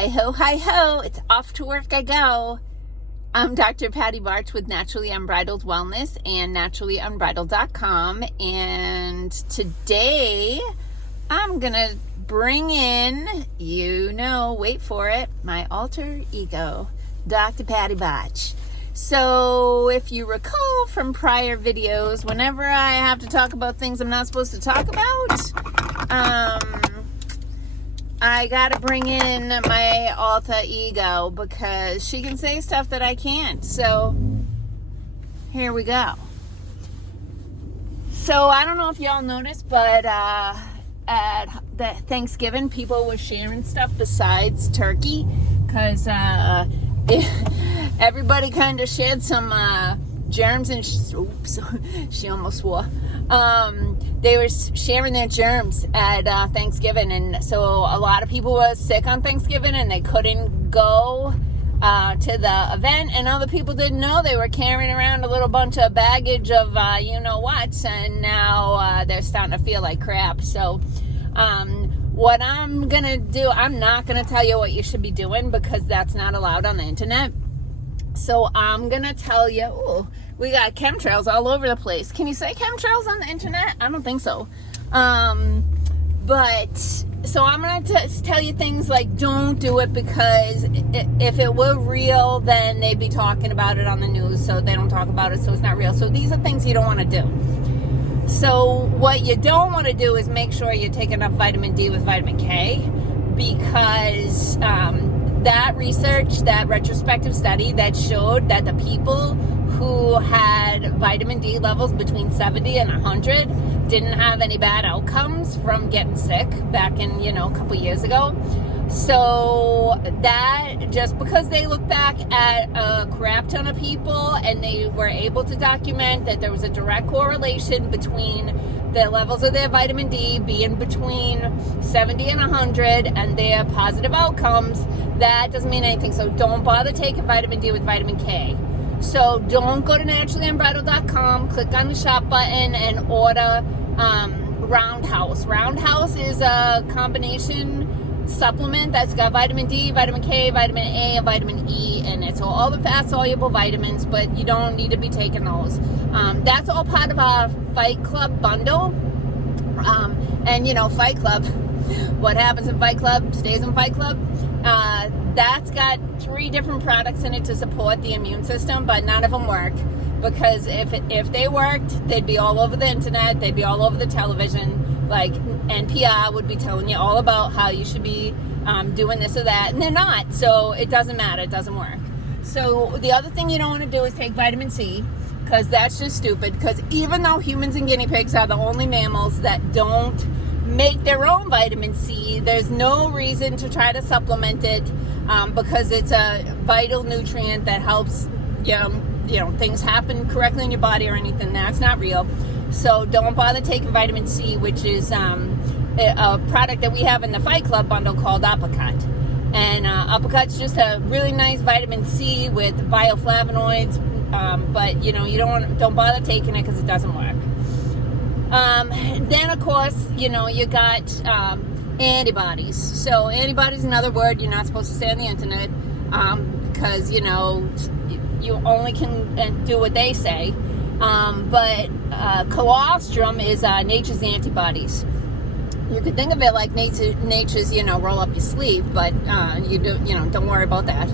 Hi ho, hi ho, it's off to work I go. I'm Dr. Patty Barch with Naturally Unbridled Wellness and naturallyunbridled.com, and today I'm gonna bring in, wait for it, my alter ego, Dr. Patty Barch. So if you recall from prior videos, whenever I have to talk about things I'm not supposed to talk about, I gotta bring in my alter ego because she can say stuff that I can't. So here we go. So I don't know if y'all noticed, but at the Thanksgiving, people were sharing stuff besides turkey because everybody kind of shared some germs and oops, she almost swore. They were sharing their germs at Thanksgiving, and so a lot of people were sick on Thanksgiving and they couldn't go to the event, and other people didn't know they were carrying around a little bunch of baggage of you-know-what, and now they're starting to feel like crap. So what I'm gonna do, I'm not gonna tell you what you should be doing because that's not allowed on the internet. So I'm gonna tell you, ooh, we got chemtrails all over the place. Can you say chemtrails on the internet? I don't think so. But so I'm gonna tell you things like don't do it, because if it were real, then they'd be talking about it on the news. So they don't talk about it, so it's not real. So these are things you don't want to do. So what you don't want to do is make sure you take enough vitamin D with vitamin K, because that research, that retrospective study that showed that the people who had vitamin D levels between 70 and 100 didn't have any bad outcomes from getting sick back in, a couple years ago. So that, just because they look back at a crap ton of people and they were able to document that there was a direct correlation between the levels of their vitamin D being between 70 and 100 and their positive outcomes, that doesn't mean anything. So don't bother taking vitamin D with vitamin K. So don't go to naturallyunbridled.com, click on the shop button and order Roundhouse. Roundhouse is a combination supplement that's got vitamin D, vitamin K, vitamin A, and vitamin E in it. So all the fat-soluble vitamins, but you don't need to be taking those. That's all part of our Fight Club bundle. And Fight Club, what happens in Fight Club stays in Fight Club. That's got 3 different products in it to support the immune system, but none of them work, because if they worked, they'd be all over the internet, they'd be all over the television, like NPR would be telling you all about how you should be doing this or that, and they're not, so it doesn't matter, it doesn't work. So the other thing you don't want to do is take vitamin C, because that's just stupid, because even though humans and guinea pigs are the only mammals that don't make their own vitamin C, there's no reason to try to supplement it, because it's a vital nutrient that helps things happen correctly in your body or anything. That's not real. So don't bother taking vitamin C, which is a product that we have in the Fight Club bundle called Uppercut. And Uppercut's just a really nice vitamin C with bioflavonoids, but you don't bother taking it because it doesn't work. Then of course, you got antibodies. So antibodies, another word you're not supposed to say on the internet, because you only can do what they say. But colostrum is nature's antibodies. You could think of it like nature's roll up your sleeve, but don't worry about that.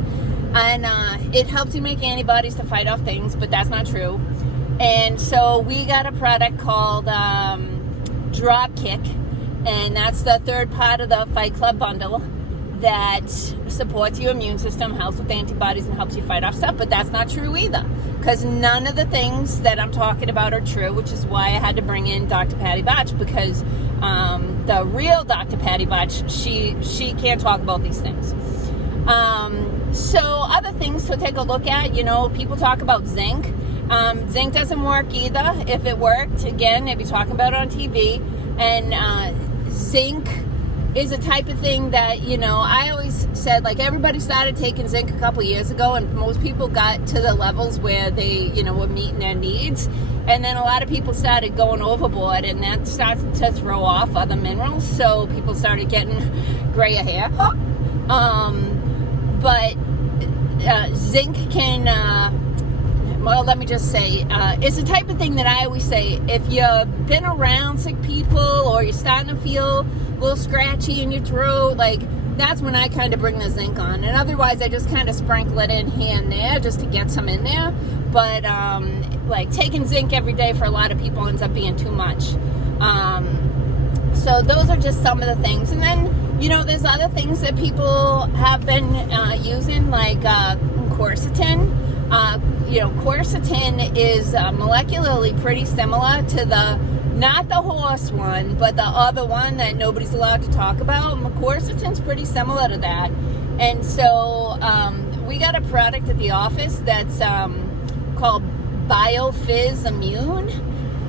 And it helps you make antibodies to fight off things, but that's not true. And so we got a product called Dropkick, and that's the 3rd part of the Fight Club bundle that supports your immune system, helps with antibodies, and helps you fight off stuff. But that's not true either, because none of the things that I'm talking about are true, which is why I had to bring in Dr. Patty Barch, because the real Dr. Patty Barch, she can't talk about these things. So other things to take a look at, people talk about zinc. Zinc doesn't work either. If it worked, again, they'd be talking about it on TV. And zinc is a type of thing that, I always said, like, everybody started taking zinc a couple years ago, and most people got to the levels where they, were meeting their needs. And then a lot of people started going overboard, and that started to throw off other minerals. So people started getting grayer hair. but zinc can, well, let me just say, it's the type of thing that I always say, if you've been around sick people or you're starting to feel a little scratchy in your throat, like, that's when I kind of bring the zinc on. And otherwise, I just kind of sprinkle it in here and there just to get some in there. But, like, taking zinc every day for a lot of people ends up being too much. So those are just some of the things. And then, you know, there's other things that people have been using, like quercetin. You know, quercetin is molecularly pretty similar to the, not the horse one, but the other one that nobody's allowed to talk about. Quercetin's pretty similar to that. And so we got a product at the office that's called BioFizz Immune.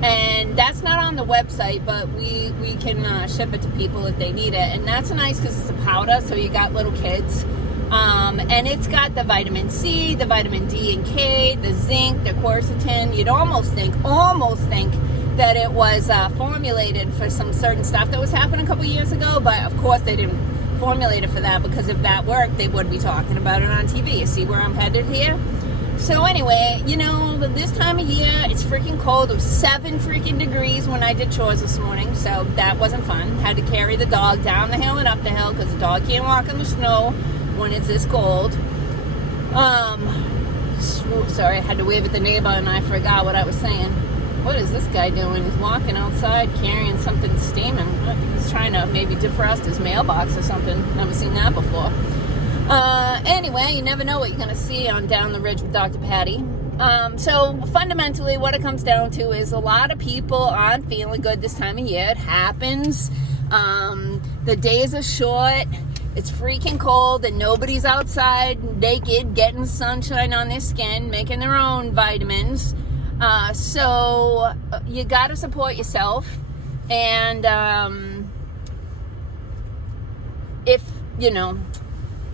And that's not on the website, but we can ship it to people if they need it. And that's nice because it's a powder, so you got little kids. And it's got the vitamin C, the vitamin D and K, the zinc, the quercetin. You'd almost think that it was formulated for some certain stuff that was happening a couple years ago. But of course they didn't formulate it for that, because if that worked, they would be talking about it on TV. You see where I'm headed here? So anyway, you know, this time of year, it's freaking cold. It was 7 freaking degrees when I did chores this morning, so that wasn't fun. Had to carry the dog down the hill and up the hill because the dog can't walk in the snow when it's this cold. Sorry, I had to wave at the neighbor and I forgot what I was saying. What is this guy doing? He's walking outside carrying something steaming. He's trying to maybe defrost his mailbox or something. Never seen that before. Anyway, you never know what you're going to see on Down the Ridge with Dr. Patty. So fundamentally what it comes down to is a lot of people aren't feeling good this time of year. It happens. The days are short. It's freaking cold and nobody's outside naked getting sunshine on their skin, making their own vitamins. So you got to support yourself. And if, you know,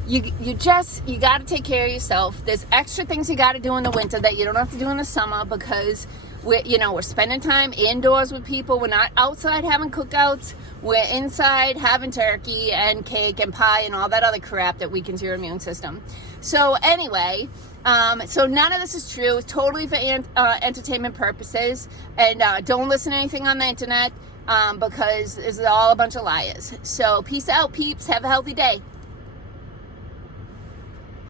you got to take care of yourself. There's extra things you got to do in the winter that you don't have to do in the summer, because we're spending time indoors with people. We're not outside having cookouts. We're inside having turkey and cake and pie and all that other crap that weakens your immune system. So anyway, so none of this is true. It's totally for entertainment purposes. And don't listen to anything on the internet because it's all a bunch of liars. So peace out, peeps. Have a healthy day.